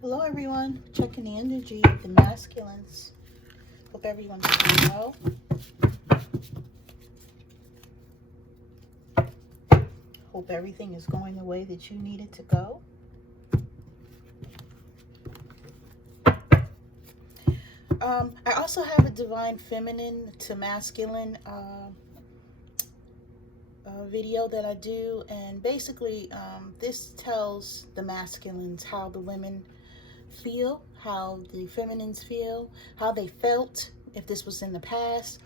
Hello everyone, checking the energy of the masculines. Hope everyone's doing well. Hope everything is going the way that you need it to go. I also have a divine feminine to masculine video that I do, and basically this tells the masculines how the women feel, how the feminines feel, how they felt if this was in the past.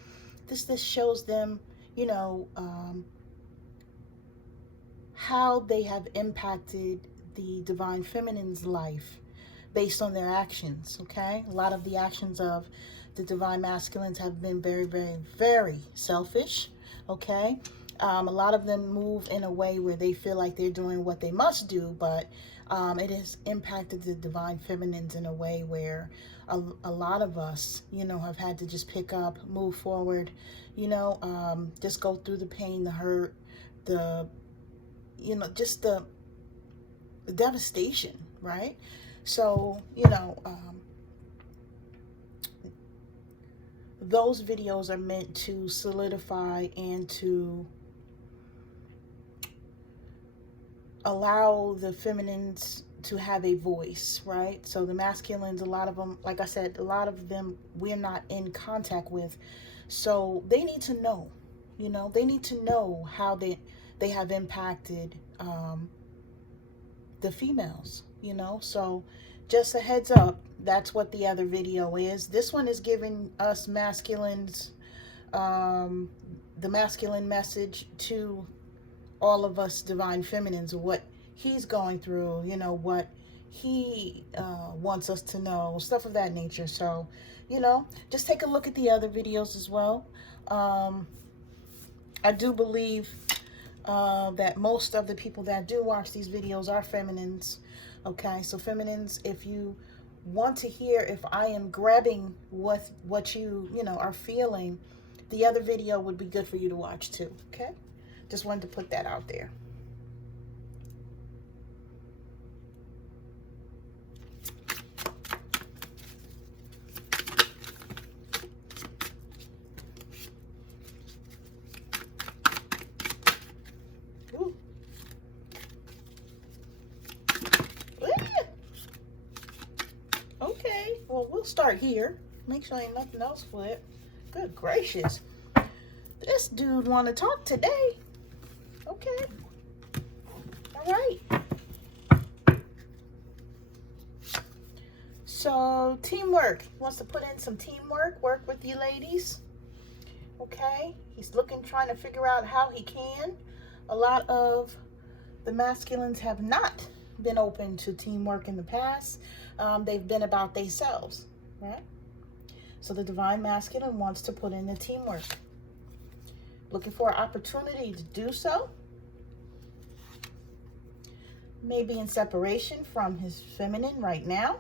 This shows them, you know, how they have impacted the divine feminine's life based on their actions. Okay, a lot of the actions of the divine masculines have been very, very, very selfish. Okay, a lot of them move in a way where they feel like they're doing what they must do, but it has impacted the divine feminines in a way where a lot of us, you know, have had to just pick up, move forward, you know, just go through the pain, the hurt, the, you know, just the devastation, right? So, you know, those videos are meant to solidify and to allow the feminines to have a voice, right? So the masculines, a lot of them, like I said, a lot of them we're not in contact with. So they need to know, you know, they need to know how they have impacted the females, you know. So just a heads up, that's what the other video is. This one is giving us masculines the masculine message to all of us divine feminines, what he's going through, you know, what he wants us to know, stuff of that nature. So, you know, just take a look at the other videos as well. I do believe that most of the people that do watch these videos are feminines. Okay, so feminines, if you want to hear if I am grabbing what you know, are feeling, the other video would be good for you to watch too. Okay, just wanted to put that out there. Ooh. Okay, well, we'll start here. Make sure ain't nothing else for it. Good gracious. This dude want to talk today. Okay. All right. So, teamwork. He wants to put in some teamwork. Work with you ladies. Okay. He's trying to figure out how he can. A lot of the masculines have not been open to teamwork in the past. They've been about themselves, right? So the divine masculine wants to put in the teamwork. Looking for an opportunity to do so. Maybe in separation from his feminine right now.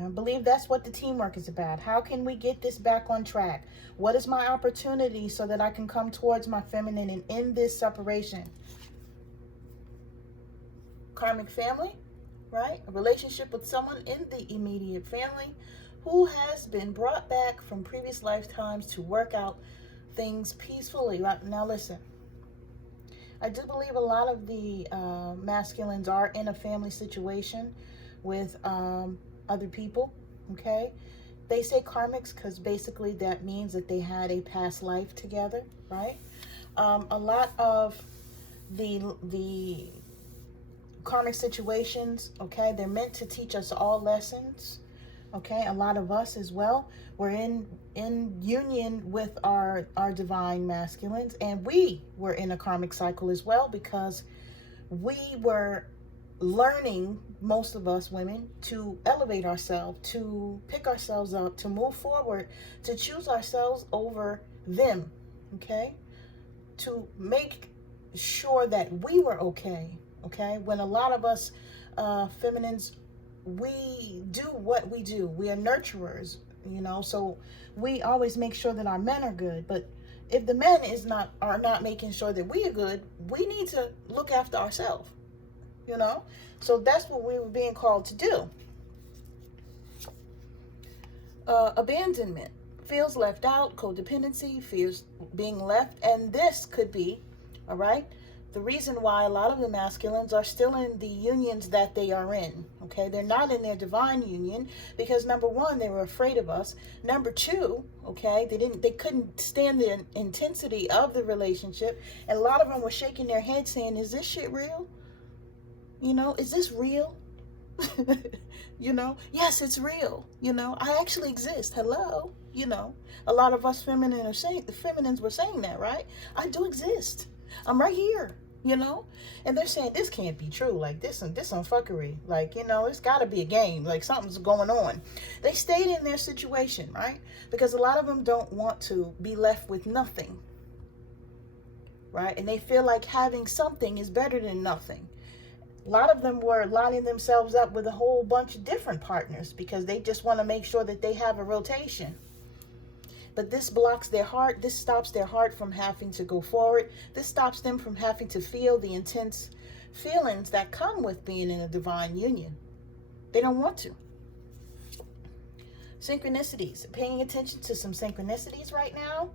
I believe that's what the teamwork is about. How can we get this back on track? What is my opportunity so that I can come towards my feminine and end this separation? Karmic family, right? A relationship with someone in the immediate family who has been brought back from previous lifetimes to work out things peacefully. Now listen, I do believe a lot of the masculines are in a family situation with other people, okay? They say karmics because basically that means that they had a past life together, right? A lot of the karmic situations, okay, they're meant to teach us all lessons, okay? A lot of us as well, we're in union with our divine masculines, and we were in a karmic cycle as well because we were learning, most of us women, to elevate ourselves, to pick ourselves up, to move forward, to choose ourselves over them, okay? To make sure that we were okay, okay? When a lot of us feminines, we do what we do. We are nurturers, you know, so we always make sure that our men are good. But if the men are not making sure that we are good, we need to look after ourselves, you know? So that's what we were being called to do. Abandonment, feels left out, codependency, fears being left, and this could be, all right, the reason why a lot of the masculines are still in the unions that they are in, okay? They're not in their divine union because, number one, they were afraid of us. Number two, okay, they couldn't stand the intensity of the relationship, and a lot of them were shaking their heads saying, is this shit real? You know, is this real? You know, yes, it's real. You know, I actually exist. Hello. You know, a lot of us feminines were saying that, right? I do exist. I'm right here, you know? And they're saying, this can't be true. Like, this some fuckery. Like, you know, it's got to be a game. Like, something's going on. They stayed in their situation, right? Because a lot of them don't want to be left with nothing, right? And they feel like having something is better than nothing. A lot of them were lining themselves up with a whole bunch of different partners because they just want to make sure that they have a rotation. But this blocks their heart. This stops their heart from having to go forward. This stops them from having to feel the intense feelings that come with being in a divine union. They don't want to. Synchronicities. Paying attention to some synchronicities right now.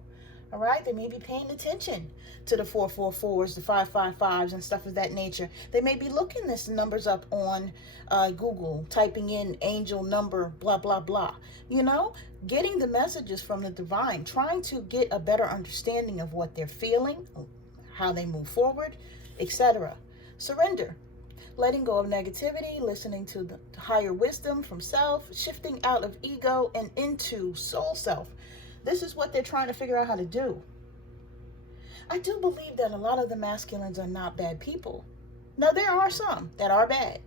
All right, they may be paying attention to the 444s, the 555s, and stuff of that nature. They may be looking this numbers up on Google, typing in angel number, blah, blah, blah. You know, getting the messages from the divine, trying to get a better understanding of what they're feeling, how they move forward, etc. Surrender. Letting go of negativity, listening to the higher wisdom from self, shifting out of ego and into soul self. This is what they're trying to figure out how to do. I do believe that a lot of the masculines are not bad people. Now, there are some that are bad,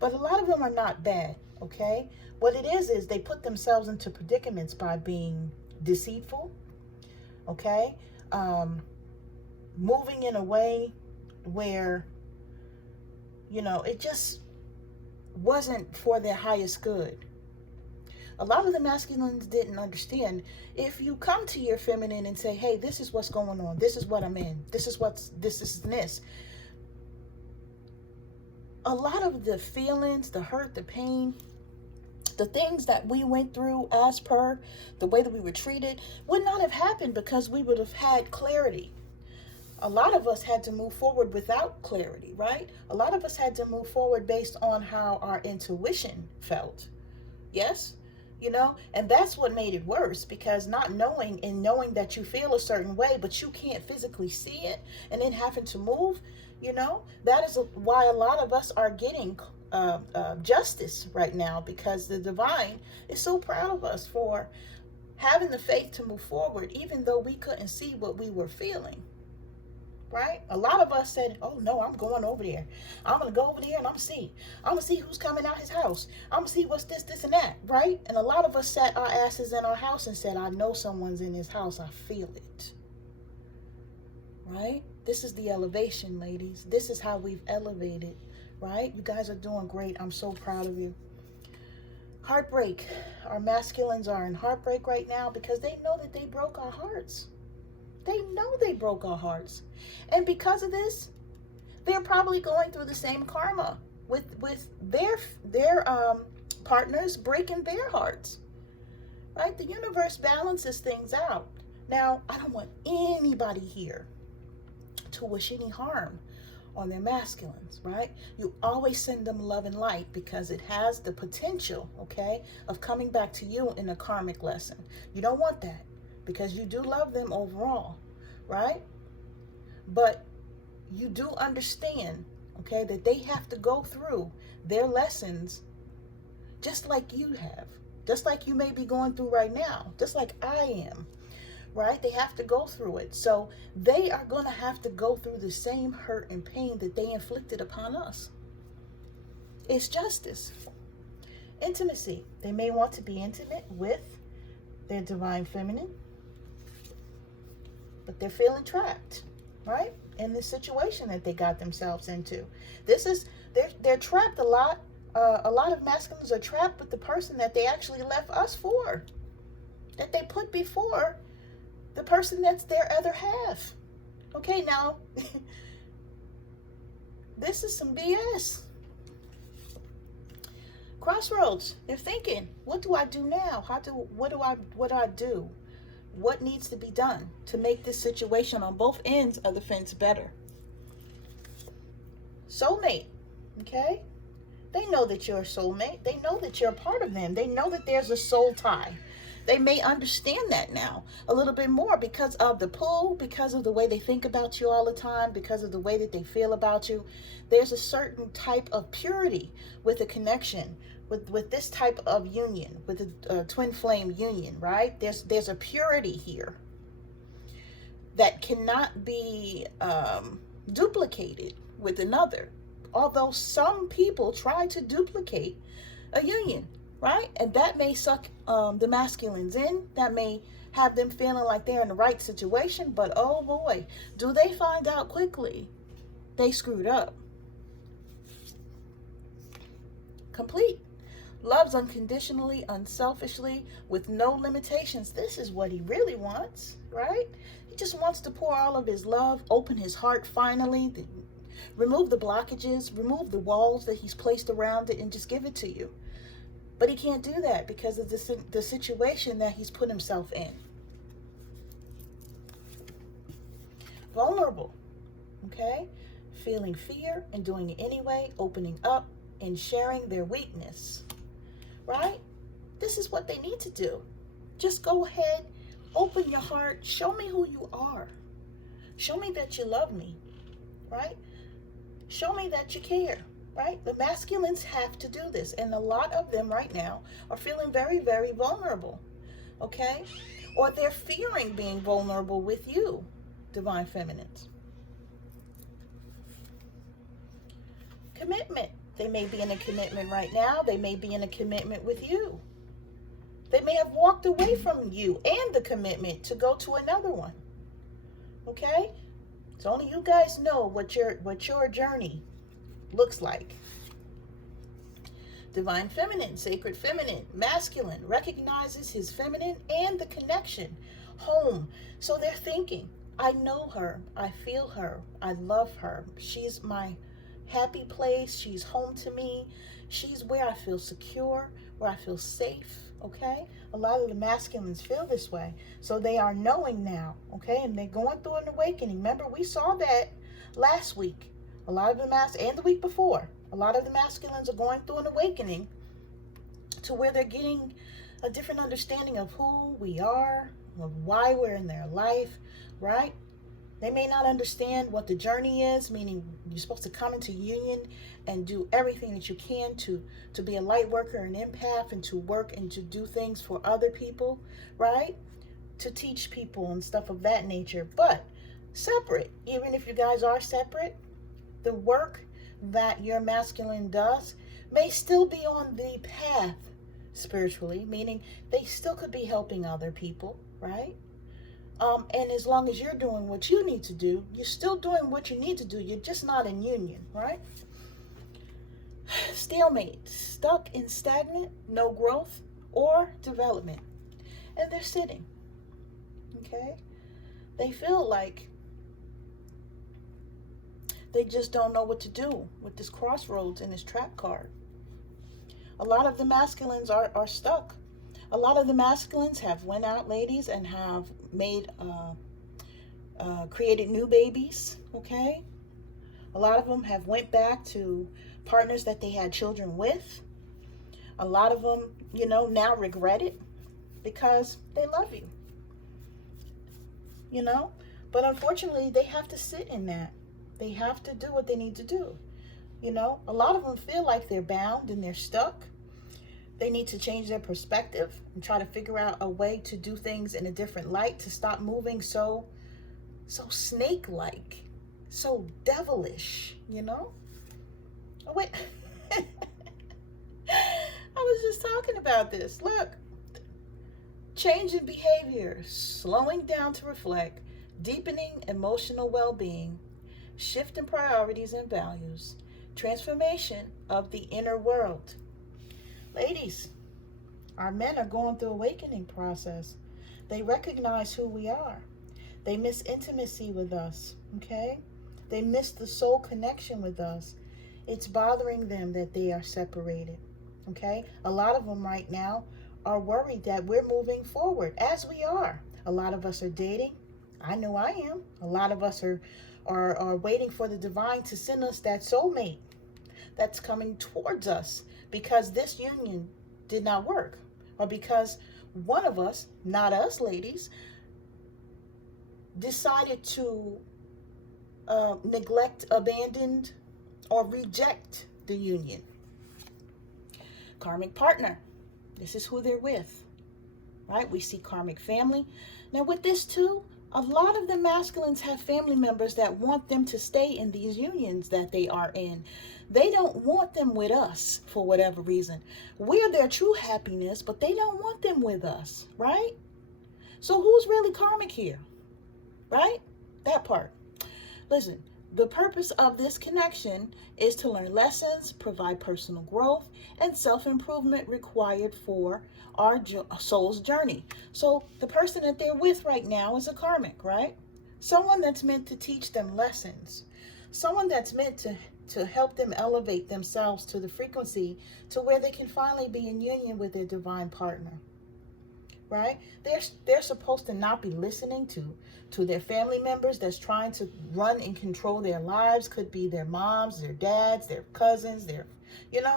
but a lot of them are not bad, okay? What it is they put themselves into predicaments by being deceitful, okay? Moving in a way where, you know, it just wasn't for their highest good. A lot of the masculines didn't understand. If you come to your feminine and say, hey, this is what's going on. This is what I'm in. This is this. A lot of the feelings, the hurt, the pain, the things that we went through as per the way that we were treated would not have happened because we would have had clarity. A lot of us had to move forward without clarity, right? A lot of us had to move forward based on how our intuition felt. Yes? You know, and that's what made it worse, because not knowing and knowing that you feel a certain way, but you can't physically see it, and then having to move, you know, that is why a lot of us are getting justice right now, because the divine is so proud of us for having the faith to move forward, even though we couldn't see what we were feeling. Right? A lot of us said, oh no, I'm going over there. I'm going to go over there and I'm going to see who's coming out his house. I'm going to see what's this and that. Right? And a lot of us sat our asses in our house and said, I know someone's in his house. I feel it. Right? This is the elevation, ladies. This is how we've elevated. Right? You guys are doing great. I'm so proud of you. Heartbreak. Our masculines are in heartbreak right now because they know that they broke our hearts. They know they broke our hearts. And because of this, they're probably going through the same karma with their partners breaking their hearts. Right? The universe balances things out. Now, I don't want anybody here to wish any harm on their masculines, right? You always send them love and light because it has the potential, okay, of coming back to you in a karmic lesson. You don't want that, because you do love them overall, right? But you do understand, okay, that they have to go through their lessons just like you have, just like you may be going through right now, just like I am, right? They have to go through it. So they are going to have to go through the same hurt and pain that they inflicted upon us. It's justice. Intimacy. They may want to be intimate with their divine feminine, but they're feeling trapped, right? In this situation that they got themselves into. This is, they're trapped a lot. A lot of masculines are trapped with the person that they actually left us for, that they put before the person that's their other half. Okay, now, this is some BS. Crossroads. They're thinking, what do I do now? What do I do? What needs to be done to make this situation on both ends of the fence better? Soulmate. Okay? They know that you're a soulmate. They know that you're a part of them. They know that there's a soul tie. They may understand that now a little bit more because of the pull, because of the way they think about you all the time, because of the way that they feel about you. There's a certain type of purity with a connection, with this type of union, with a twin flame union, right? There's a purity here that cannot be duplicated with another. Although some people try to duplicate a union, right? And that may suck the masculines in. That may have them feeling like they're in the right situation. But oh boy, do they find out quickly they screwed up. Complete. Loves unconditionally, unselfishly, with no limitations. This is what he really wants, right? He just wants to pour all of his love, open his heart finally, remove the blockages, remove the walls that he's placed around it, and just give it to you. But he can't do that because of the situation that he's put himself in. Vulnerable, okay? Feeling fear and doing it anyway, opening up and sharing their weakness, right? This is what they need to do. Just go ahead, open your heart, show me who you are. Show me that you love me, right? Show me that you care. Right? The masculines have to do this. And a lot of them right now are feeling very, very vulnerable. Okay? Or they're fearing being vulnerable with you, divine feminines. Commitment. They may be in a commitment right now. They may be in a commitment with you. They may have walked away from you and the commitment to go to another one. Okay? So only you guys know what your journey looks like. Divine feminine, sacred feminine, masculine, recognizes his feminine and the connection, home. So they're thinking, I know her, I feel her, I love her. She's my happy place, she's home to me, she's where I feel secure, where I feel safe, okay? A lot of the masculines feel this way. So they are knowing now, okay? And they're going through an awakening. Remember, we saw that last week. A lot of the and the week before, a lot of the masculines are going through an awakening to where they're getting a different understanding of who we are, of why we're in their life, right? They may not understand what the journey is, meaning you're supposed to come into union and do everything that you can to be a light worker, an empath, and to work and to do things for other people, right? To teach people and stuff of that nature. But separate, even if you guys are separate, the work that your masculine does may still be on the path spiritually, meaning they still could be helping other people, right? And as long as you're doing what you need to do, you're still doing what you need to do. You're just not in union, right? Stalemate, stuck in stagnant, no growth or development. And they're sitting, okay? They feel like they just don't know what to do with this crossroads and this trap card. A lot of the masculines are stuck. A lot of the masculines have went out, ladies, and have made, created new babies, okay? A lot of them have went back to partners that they had children with. A lot of them, now regret it because they love you, But unfortunately, they have to sit in that. They have to do what they need to do. A lot of them feel like they're bound and they're stuck. They need to change their perspective and try to figure out a way to do things in a different light, to stop moving so snake-like, so devilish, Oh, wait. I was just talking about this. Look. Change in behavior, slowing down to reflect, deepening emotional well-being, shift in priorities and values, transformation of the inner world. Ladies, our men are going through awakening process. They recognize who we are. They miss intimacy with us, okay? They miss the soul connection with us. It's bothering them that they are separated, okay? A lot of them right now are worried that we're moving forward, as we are. A lot of us are dating. I know I am. A lot of us are waiting for the divine to send us that soulmate that's coming towards us, because this union did not work, or because one of us, not us ladies, decided to neglect, abandon, or reject the union. Karmic partner. This is who they're with, right? We see karmic family. Now with this too, a lot of the masculines have family members that want them to stay in these unions that they are in. They don't want them with us for whatever reason. We're their true happiness, but they don't want them with us, right? So who's really karmic here, right? That part. Listen, the purpose of this connection is to learn lessons, provide personal growth, and self-improvement required for our soul's journey. So the person that they're with right now is a karmic, right? Someone that's meant to teach them lessons. Someone that's meant to help them elevate themselves to the frequency to where they can finally be in union with their divine partner. Right? They're supposed to not be listening to their family members that's trying to run and control their lives. Could be their moms, their dads, their cousins, their,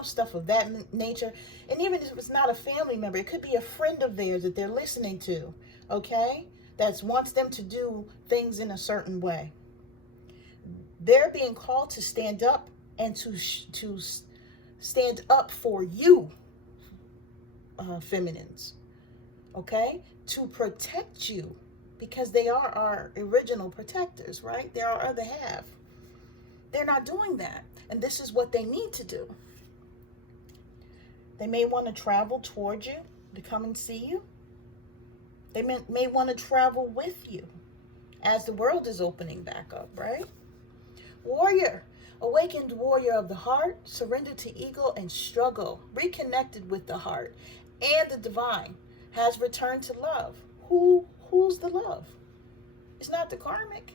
stuff of that nature. And even if it's not a family member, it could be a friend of theirs that they're listening to, okay? That wants them to do things in a certain way. They're being called to stand up and to stand up for you, feminines. Okay, to protect you, because they are our original protectors, right? They're our other half. They're not doing that, and this is what they need to do. They may want to travel towards you to come and see you. They may want to travel with you as the world is opening back up, right? Warrior, awakened warrior of the heart, surrendered to ego and struggle, reconnected with the heart and the divine, has returned to love. Who's the love? It's not the karmic.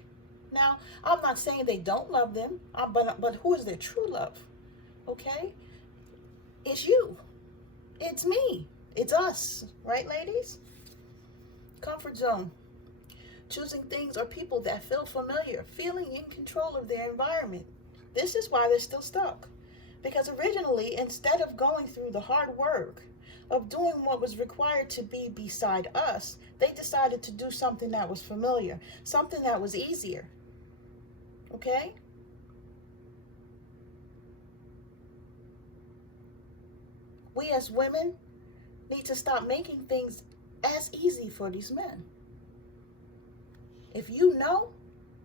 Now, I'm not saying they don't love them, but who is their true love? Okay? It's you. It's me. It's us. Right, ladies? Comfort zone. Choosing things or people that feel familiar, feeling in control of their environment. This is why they're still stuck. Because originally, instead of going through the hard work of doing what was required to be beside us, they decided to do something that was familiar, something that was easier. Okay? We as women need to stop making things as easy for these men. If you know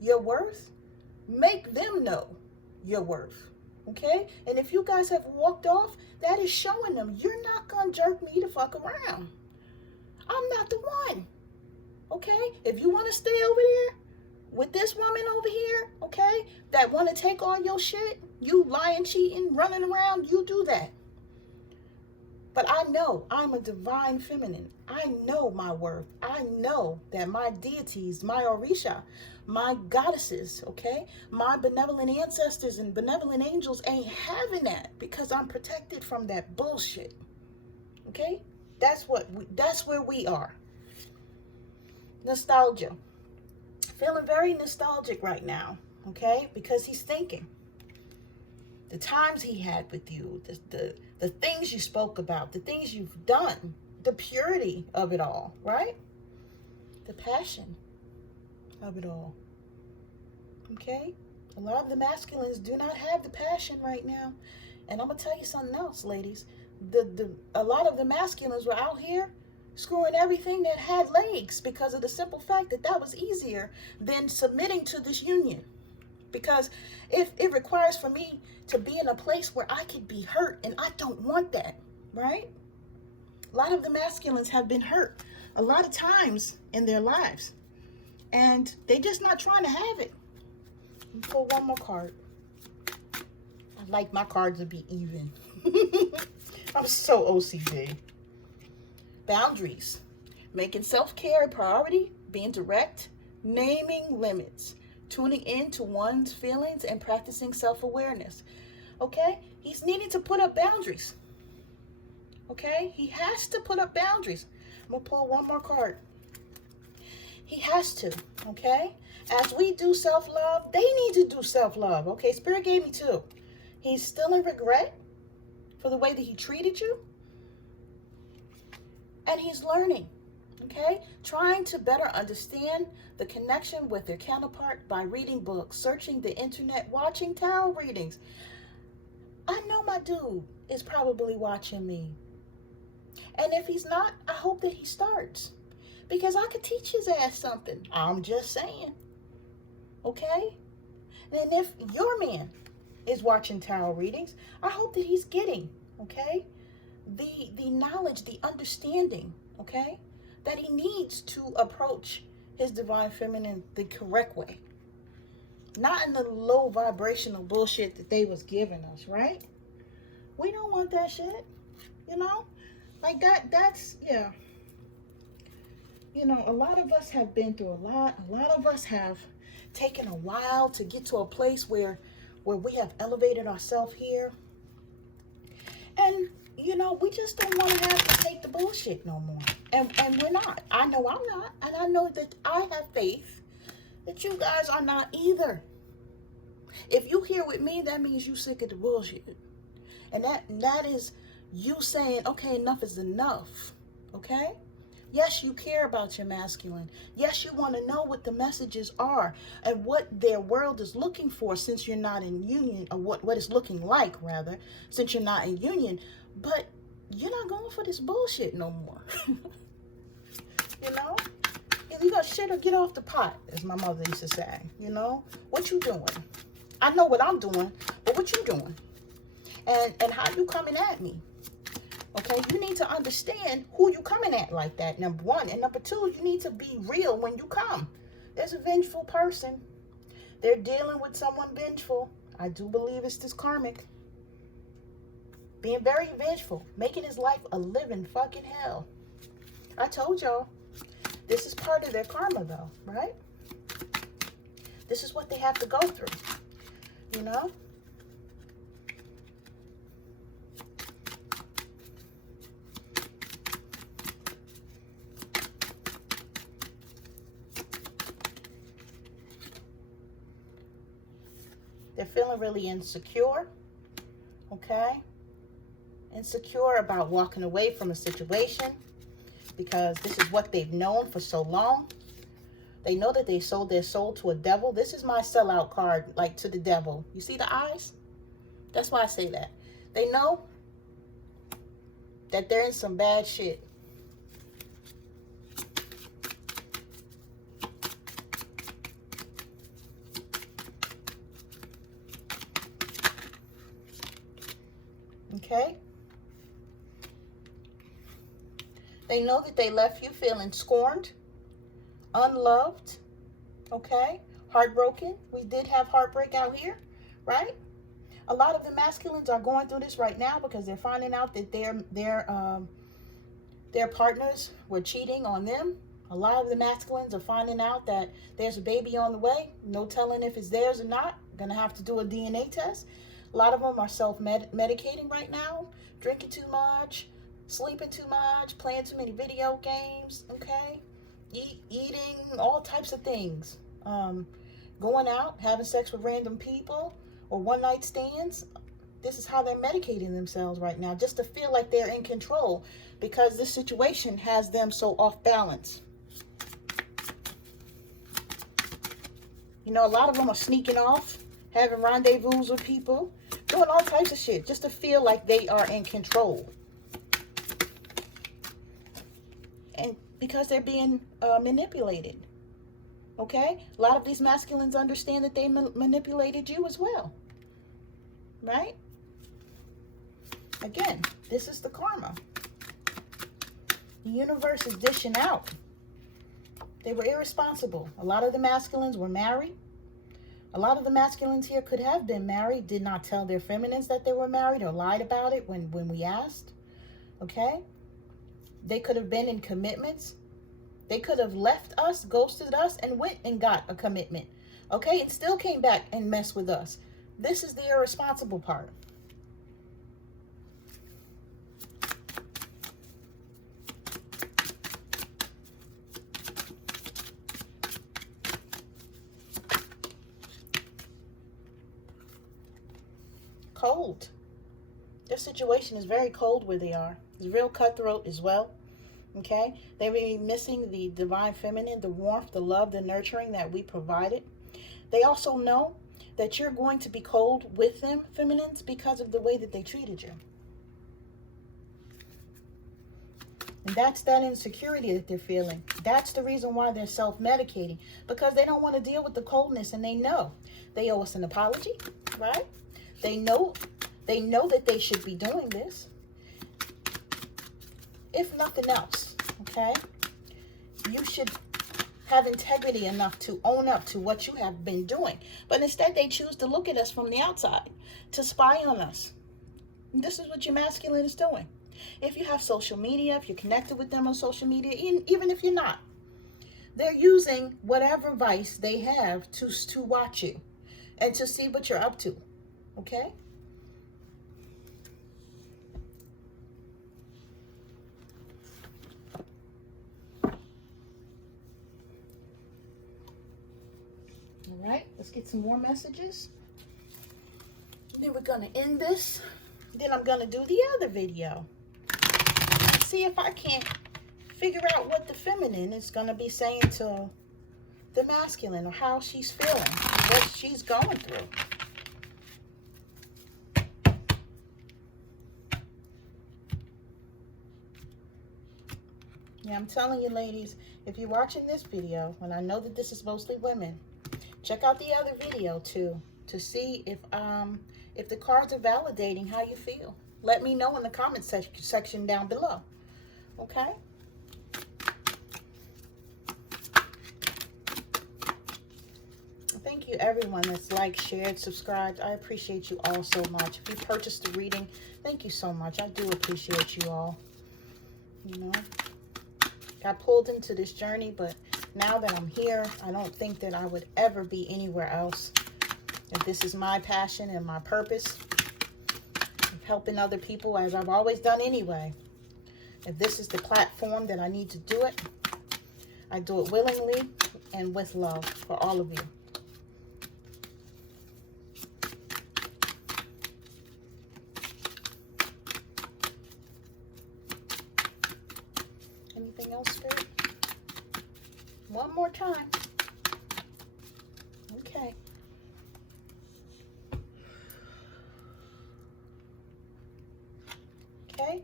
your worth, make them know your worth. Okay? And if you guys have walked off, that is showing them you're not going to jerk me the fuck around. I'm not the one. Okay? If you want to stay over there with this woman over here, okay, that want to take all your shit, you lying, cheating, running around, you do that. But I know I'm a divine feminine. I know my worth. I know that my deities, my Orisha, my goddesses, okay, my benevolent ancestors and benevolent angels ain't having that, because I'm protected from that bullshit. Okay? That's where we are. Nostalgia. Feeling very nostalgic right now, okay? Because he's thinking. The times he had with you, the things you spoke about, the things you've done, the purity of it all, right? The passion of it all. Okay? A lot of the masculines do not have the passion right now. And I'm going to tell you something else, ladies. A lot of the masculines were out here screwing everything that had legs because of the simple fact that was easier than submitting to this union. Because if it requires for me to be in a place where I could be hurt, and I don't want that, right? A lot of the masculines have been hurt a lot of times in their lives, and they're just not trying to have it. Pull one more card. I like my cards to be even. I'm so OCD. Boundaries. Making self-care a priority, being direct, naming limits, tuning in to one's feelings, and practicing self-awareness. Okay? He's needing to put up boundaries. Okay? He has to put up boundaries. I'm going to pull one more card. He has to. Okay? As we do self-love, they need to do self-love. Okay? Spirit gave me two. He's still in regret for the way that he treated you. And he's learning. Okay? Trying to better understand the connection with their counterpart by reading books, searching the internet, watching tarot readings. I know my dude is probably watching me. And if he's not, I hope that he starts. Because I could teach his ass something. I'm just saying. Okay? And if your man is watching tarot readings, I hope that he's getting, okay, the knowledge, the understanding, okay, that he needs to approach his divine feminine the correct way. Not in the low vibrational bullshit that they was giving us, right? We don't want that shit, you know? Like that's, yeah. You know, a lot of us have been through a lot. A lot of us have taken a while to get to a place where we have elevated ourselves here. And, you know, we just don't want to have to take the bullshit no more. And we're not. I know I'm not. And I know that I have faith that you guys are not either. If you here with me, that means you sick of the bullshit. And that is you saying, okay, enough is enough. Okay? Yes, you care about your masculine. Yes, you want to know what the messages are and what their world is looking for since you're not in union, or what it's looking like, rather, since you're not in union. But you're not going for this bullshit no more. You know? You got shit or get off the pot, as my mother used to say. You know? What you doing? I know what I'm doing, but what you doing? And how you coming at me? Okay, you need to understand who you coming at like that, number one. And number two, you need to be real when you come. There's a vengeful person. They're dealing with someone vengeful. I do believe it's this karmic. Being very vengeful. Making his life a living fucking hell. I told y'all. This is part of their karma though, right? This is what they have to go through. You know? They're feeling really insecure, okay? Insecure about walking away from a situation because this is what they've known for so long. They know that they sold their soul to a devil. This is my sellout card, like to the devil. You see the eyes? That's why I say that. They know that they're in some bad shit. Okay? They know that they left you feeling scorned, unloved, okay? Heartbroken. We did have heartbreak out here, right? A lot of the masculines are going through this right now because they're finding out that their partners were cheating on them. A lot of the masculines are finding out that there's a baby on the way. No telling if it's theirs or not. Gonna have to do a DNA test. A lot of them are self-medicating right now, drinking too much, sleeping too much, playing too many video games, okay? Eating all types of things. Going out, having sex with random people, or one-night stands. This is how they're medicating themselves right now, just to feel like they're in control because this situation has them so off balance. You know, a lot of them are sneaking off, having rendezvous with people, doing all types of shit just to feel like they are in control. And because they're being manipulated. Okay? A lot of these masculines understand that they manipulated you as well. Right? Again, this is the karma. The universe is dishing out. They were irresponsible. A lot of the masculines were married. A lot of the masculines here could have been married, did not tell their feminines that they were married or lied about it when we asked. Okay? They could have been in commitments They could have left us, ghosted us, and went and got a commitment. Okay, and still came back and messed with us. This is the irresponsible part. Cold. Their situation is very cold where they are. It's real cutthroat as well. Okay, they may be missing the divine feminine, the warmth, the love, the nurturing that we provided. They also know that you're going to be cold with them, feminines, because of the way that they treated you. And that's that insecurity that they're feeling. That's the reason why they're self-medicating, because they don't want to deal with the coldness, and they know they owe us an apology, right? They know that they should be doing this. If nothing else, okay? You should have integrity enough to own up to what you have been doing. But instead, they choose to look at us from the outside, to spy on us. And this is what your masculine is doing. If you have social media, if you're connected with them on social media, even if you're not, they're using whatever vice they have to watch you and to see what you're up to, okay? All right, let's get some more messages. Then we're going to end this. Then I'm going to do the other video. See if I can't figure out what the feminine is going to be saying to the masculine, or how she's feeling, what she's going through. Yeah, I'm telling you, ladies, if you're watching this video, and I know that this is mostly women, check out the other video too, to see if the cards are validating how you feel. Let me know in the comment section down below. Okay? Thank you everyone that's liked, shared, subscribed. I appreciate you all so much. If you purchased the reading, thank you so much. I do appreciate you all. You know, got pulled into this journey, but now that I'm here, I don't think that I would ever be anywhere else. If this is my passion and my purpose of helping other people, as I've always done anyway. If this is the platform that I need to do it, I do it willingly and with love for all of you. Anything else, Spirit? One more time. Okay. Okay.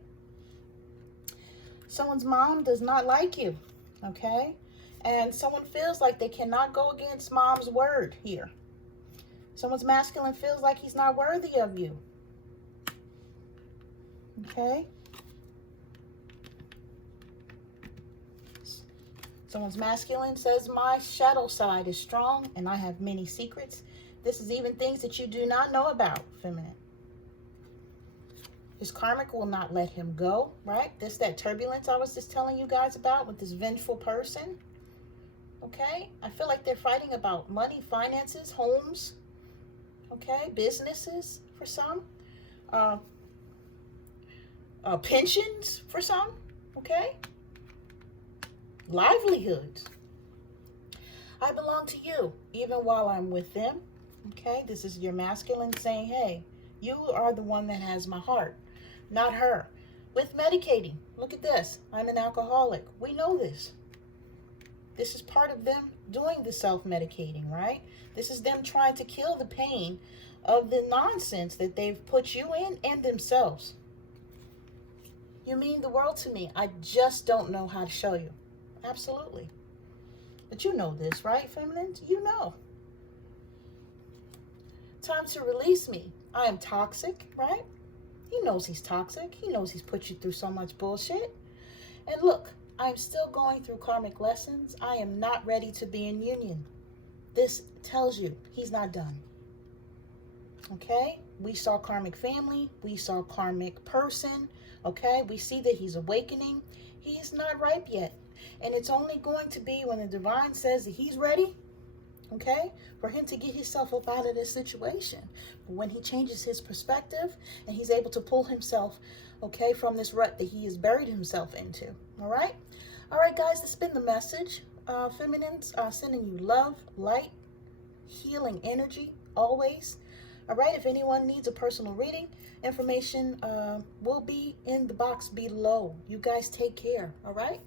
Someone's mom does not like you, okay? And someone feels like they cannot go against mom's word here. Someone's masculine feels like he's not worthy of you, okay? Someone's masculine says, my shadow side is strong and I have many secrets. This is even things that you do not know about, feminine. His karmic will not let him go, right? This, that turbulence I was just telling you guys about with this vengeful person. Okay? I feel like they're fighting about money, finances, homes, okay? Businesses for some. Pensions for some, okay? Livelihoods. I belong to you, even while I'm with them, okay? This is your masculine saying, hey, you are the one that has my heart, not her. With medicating, look at this. I'm an alcoholic. We know this. This is part of them doing the self-medicating, right? This is them trying to kill the pain of the nonsense that they've put you in and themselves. You mean the world to me. I just don't know how to show you. Absolutely. But you know this, right, feminines? You know. Time to release me. I am toxic, right? He knows he's toxic. He knows he's put you through so much bullshit. And look, I'm still going through karmic lessons. I am not ready to be in union. This tells you he's not done. Okay? We saw karmic family. We saw karmic person. Okay? We see that he's awakening. He's not ripe yet. And it's only going to be when the divine says that he's ready, okay, for him to get himself up out of this situation. But when he changes his perspective and he's able to pull himself, okay, from this rut that he has buried himself into. All right? All right, guys, this has been the message. Feminines, sending you love, light, healing energy, always. All right, if anyone needs a personal reading, information will be in the box below. You guys take care, all right?